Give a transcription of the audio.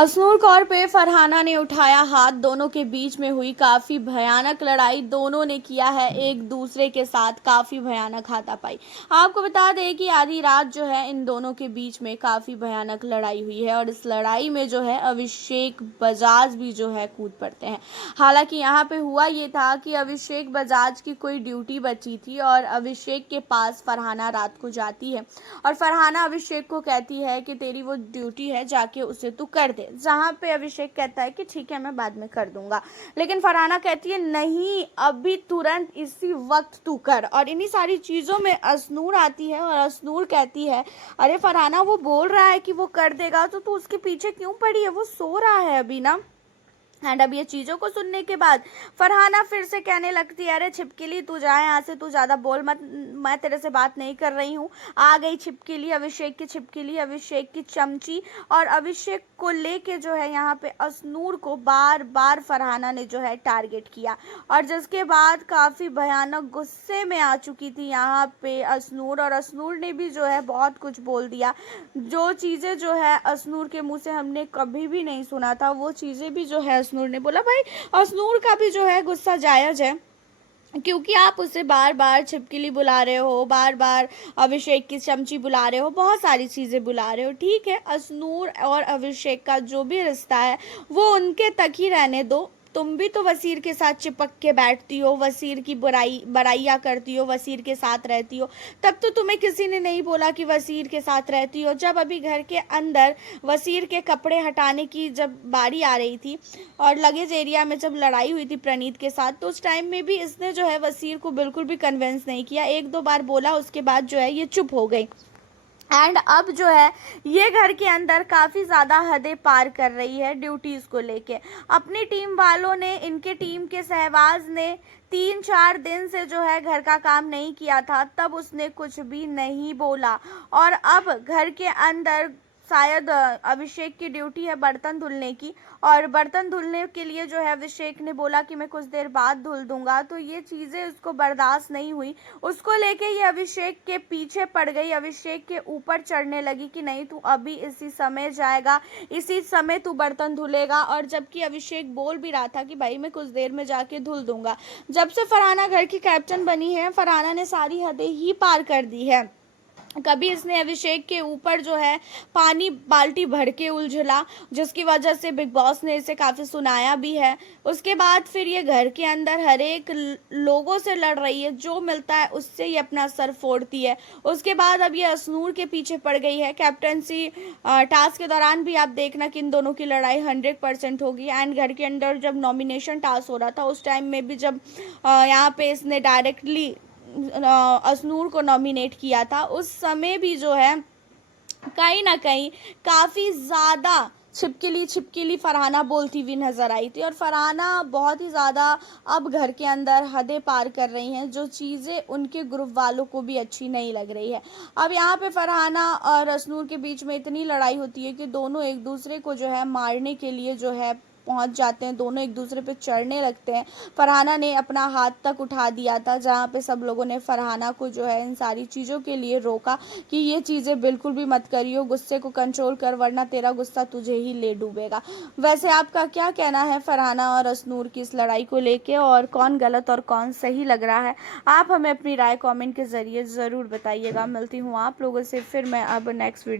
असनूर कौर पे फरहाना ने उठाया हाथ। दोनों के बीच में हुई काफ़ी भयानक लड़ाई। दोनों ने किया है एक दूसरे के साथ काफ़ी भयानक हाथापाई। आपको बता दें कि आधी रात जो है इन दोनों के बीच में काफ़ी भयानक लड़ाई हुई है और इस लड़ाई में जो है अभिषेक बजाज भी जो है कूद पड़ते हैं। हालांकि यहाँ पे हुआ ये था कि अभिषेक बजाज की कोई ड्यूटी बची थी और अभिषेक के पास फरहाना रात को जाती है और फरहाना अभिषेक को कहती है कि तेरी वो ड्यूटी है, जाके उसे तू कर दे। जहाँ पे अभिषेक कहता है कि ठीक है, मैं बाद में कर दूंगा, लेकिन फरहाना कहती है नहीं, अभी तुरंत इसी वक्त तू कर। और इन्हीं सारी चीज़ों में असनूर आती है और असनूर कहती है अरे फरहाना, वो बोल रहा है कि वो कर देगा तो तू उसके पीछे क्यों पड़ी है, वो सो रहा है अभी ना। एंड अब ये चीज़ों को सुनने के बाद फरहाना फिर से कहने लगती है अरे छिपकली, तू जा यहाँ से, तू ज़्यादा बोल मत, मैं तेरे से बात नहीं कर रही हूँ। आ गई छिपकली, अभिषेक की छिपकली, अभिषेक की चमची। और अभिषेक को लेके जो है यहाँ पे असनूर को बार बार फरहाना ने जो है टारगेट किया और जिसके बाद काफ़ी भयानक गुस्से में आ चुकी थी यहाँ पे असनूर। और असनूर ने भी जो है बहुत कुछ बोल दिया, जो चीज़ें जो है असनूर के मुँह से हमने कभी भी नहीं सुना था, वो चीज़ें भी जो है असनूर ने बोला। भाई असनूर का भी जो है गुस्सा जायज़ है, क्योंकि आप उसे बार बार छिपकली बुला रहे हो, बार बार अभिषेक की चमची बुला रहे हो, बहुत सारी चीज़ें बुला रहे हो। ठीक है, असनूर और अभिषेक का जो भी रिश्ता है वो उनके तक ही रहने दो। तुम भी तो वसीर के साथ चिपक के बैठती हो, वसीर की बड़ाइयाँ करती हो, वसीर के साथ रहती हो। तब तो तुम्हें किसी ने नहीं बोला कि वसीर के साथ रहती हो। जब अभी घर के अंदर वसीर के कपड़े हटाने की जब बारी आ रही थी और लगेज एरिया में जब लड़ाई हुई थी प्रणीत के साथ, तो उस टाइम में भी इसने जो है वसीर को बिल्कुल भी कन्विंस नहीं किया। एक दो बार बोला, उसके बाद जो है ये चुप हो गई। एंड अब जो है ये घर के अंदर काफ़ी ज़्यादा हदें पार कर रही है ड्यूटीज़ को लेके। अपनी टीम वालों ने, इनके टीम के सहवाज ने 3-4 दिन से जो है घर का काम नहीं किया था, तब उसने कुछ भी नहीं बोला। और अब घर के अंदर शायद अभिषेक की ड्यूटी है बर्तन धुलने की, और बर्तन धुलने के लिए जो है अभिषेक ने बोला कि मैं कुछ देर बाद धुल दूंगा। तो ये चीज़ें उसको बर्दाश्त नहीं हुई, उसको लेके ये अभिषेक के पीछे पड़ गई, अभिषेक के ऊपर चढ़ने लगी कि नहीं, तू अभी इसी समय जाएगा, इसी समय तू बर्तन धुलेगा। और जबकि अभिषेक बोल भी रहा था कि भाई मैं कुछ देर में जाके धुल दूंगा। जब से फरहाना घर की कैप्टन बनी है, फरहाना ने सारी हदें ही पार कर दी है। कभी इसने अभिषेक के ऊपर जो है पानी बाल्टी भर के उलझला, जिसकी वजह से बिग बॉस ने इसे काफ़ी सुनाया भी है। उसके बाद फिर ये घर के अंदर हर एक लोगों से लड़ रही है, जो मिलता है उससे ये अपना सर फोड़ती है। उसके बाद अब ये असनूर के पीछे पड़ गई है। कैप्टनसी टास्क के दौरान भी आप देखना कि इन दोनों की लड़ाई 100% होगी। एंड घर के अंदर जब नॉमिनेशन टास्क हो रहा था, उस टाइम में भी जब यहाँ पे इसने डायरेक्टली असनूर को नॉमिनेट किया था, उस समय भी जो है कहीं ना कहीं काफ़ी ज़्यादा छिपकली छिपकली फरहाना बोलती हुई नज़र आई थी। और फरहाना बहुत ही ज़्यादा अब घर के अंदर हदें पार कर रही हैं, जो चीज़ें उनके ग्रुप वालों को भी अच्छी नहीं लग रही है। अब यहाँ पे फरहाना और असनूर के बीच में इतनी लड़ाई होती है कि दोनों एक दूसरे को जो है मारने के लिए जो है पहुंच जाते हैं, दोनों एक दूसरे पे चढ़ने लगते हैं। फरहाना ने अपना हाथ तक उठा दिया था, जहाँ पे सब लोगों ने फरहाना को जो है इन सारी चीज़ों के लिए रोका कि ये चीज़ें बिल्कुल भी मत करियो, गुस्से को कंट्रोल कर, वरना तेरा गुस्सा तुझे ही ले डूबेगा। वैसे आपका क्या कहना है फरहाना और असनूर की इस लड़ाई को लेके, और कौन गलत और कौन सही लग रहा है? आप हमें अपनी राय कॉमेंट के ज़रिए ज़रूर बताइएगा। मिलती हूँ आप लोगों से फिर मैं अब नेक्स्ट वीडियो